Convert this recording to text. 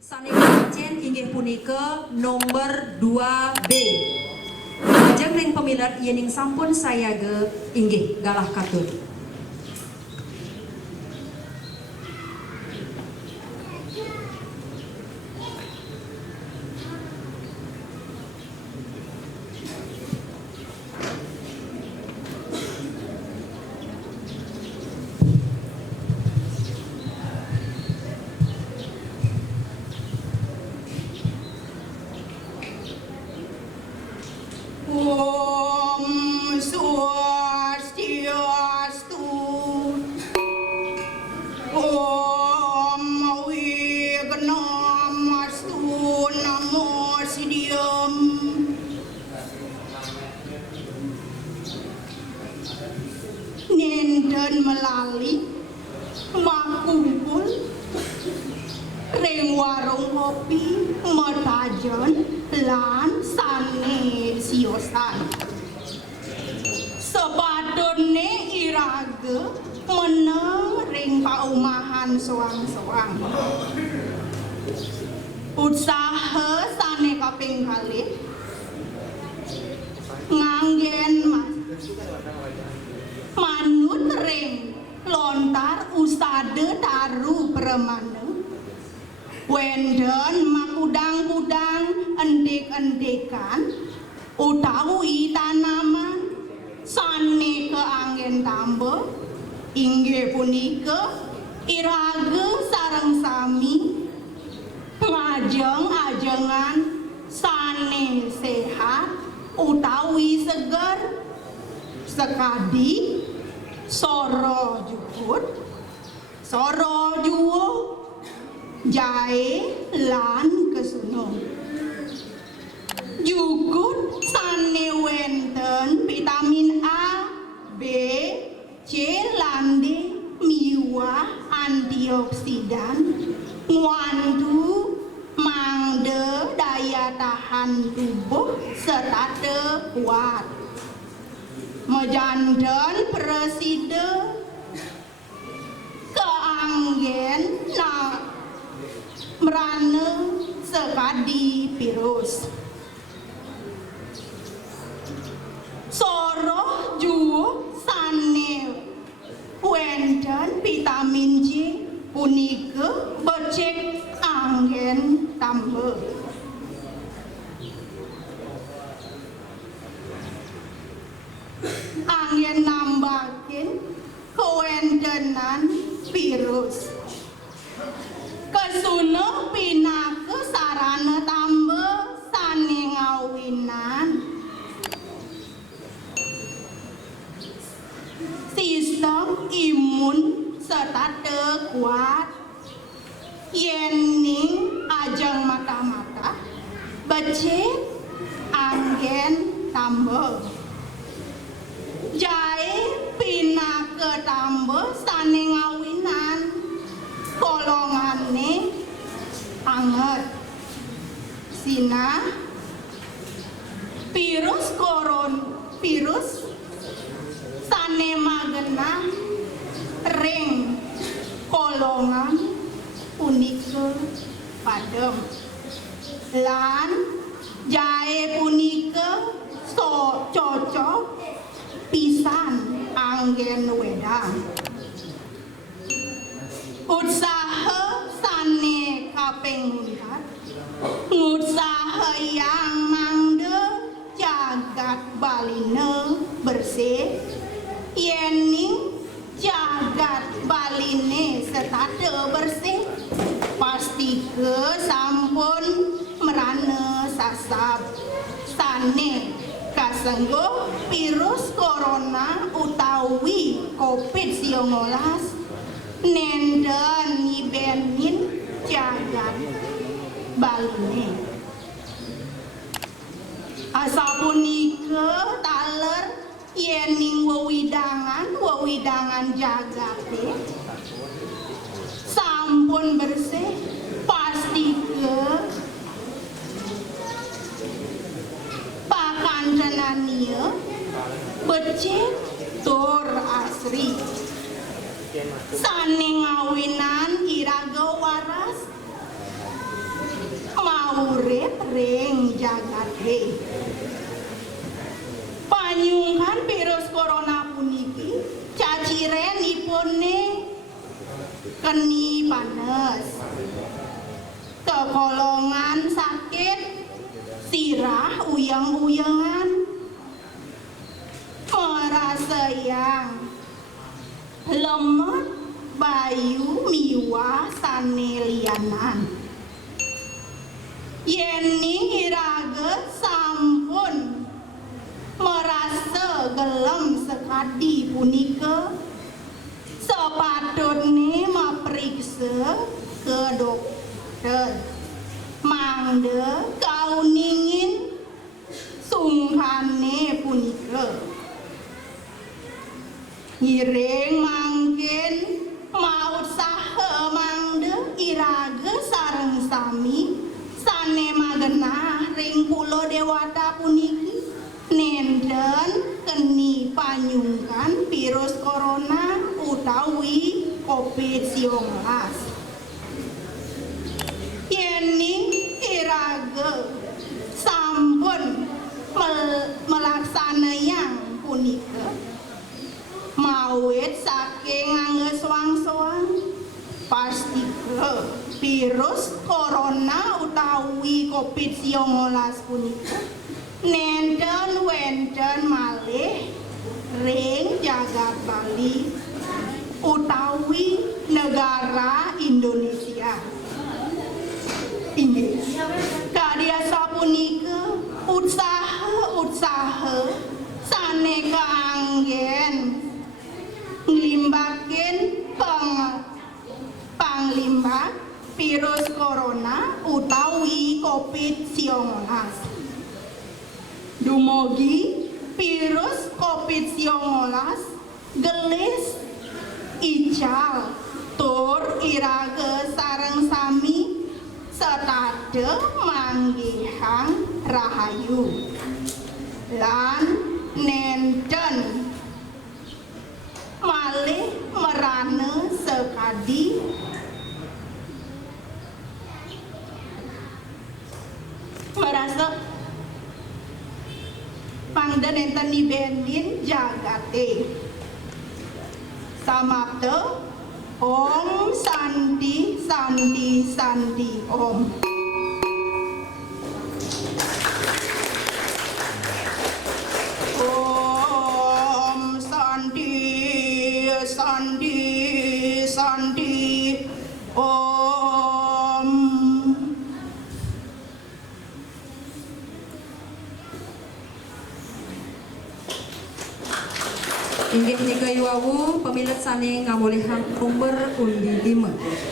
Sanesipun inggih punika nomor 2B. Lajeng ring pemilat yening sampun sayaga inggih galah katut. Om Swastiastu. Om Wignamastu. Namo Siddham. Nenden melali makumpul ring warung kopi metajen lan sanesiosan. Sepadone irage meneng ring paumahan soang-soang. Usaha sane kaping kalih nganggen manut ring lontar usade taru permane. Wenden makudang-kudang endek-endekan utawi tanaman sane keanggen tambe inggih punika irage sareng sami ngajeng-ajengan sane sehat utawi seger sekadi soro jukut soro juwo jae lan kesuno. Jukut sane wenten vitamin A, B, C lan D miwah antioksidan ngwantu mangde daya tahan tubuh serta kuat. Mejanten presiden keanggen merane sekadi virus. Soroh juwo sane wenten vitamin C punika becik anggen tambah. Anggen nambahin kewentenan virus. Kesuno pinake sarana tambah sane ngawinan. Sistem imun serta kuat. Yening ajeng mata-mata becik anggen tambah. Jae pinake tambah sane ngawinan. Kolongane anget. Sina virus sane magena ring kolongan punika padem lan jae punika cocok pisan anggen wedang. Usaha sane kaping 4 usaha yang mangde jagat baline bersih yening jagat baline setate bersih pasti ke sampun merana sasab sane kasenggo virus corona utawi COVID-19 nenden nyibenin jagat baline. Asapunika taler yening wewidangan jagate sampun bersih pasti ke pakancenania becik tur asri sane ngawinan iraga waras maurip ring jagat he. Panyungkan virus corona puniki cacirenipune keni panas, kekolongan sakit, sirah uyang-uyangan, merasa yang lemot bayu miwa sanelianan. Yeni iraga sampun merasa gelem sekadi punika sepatutne mapriksa ke dokter mangda kauningin sungkane punika ngiring mangkin maut saha mangda iraga sareng sami sane magenah ring pulo Dewata puniki nenten keni panyungkan virus corona utawi COVID-19. Yeni iraga sampun melaksanayang punika mawit saking ngangge soang-soang pasti virus corona utawi COVID-19 punika nenten wenten malih ring jagat Bali utawi negara Indonesia. Inggih kadiasa punika usaha sane kaanggen nglimbaken panglimbah virus corona utawi COVID-19. Dumugi virus COVID-19 gelis ical tur iraga sareng sami setade manggihang rahayu lan nenten malih merana sekadi merasa pangda nenten nibenin jagate samapta Om Sandi Sandi Sandi Om. Om Sandi Sandi Sandi Om. Inggih nika yuwawu pamilet sane ngawolehang nomor undi 5.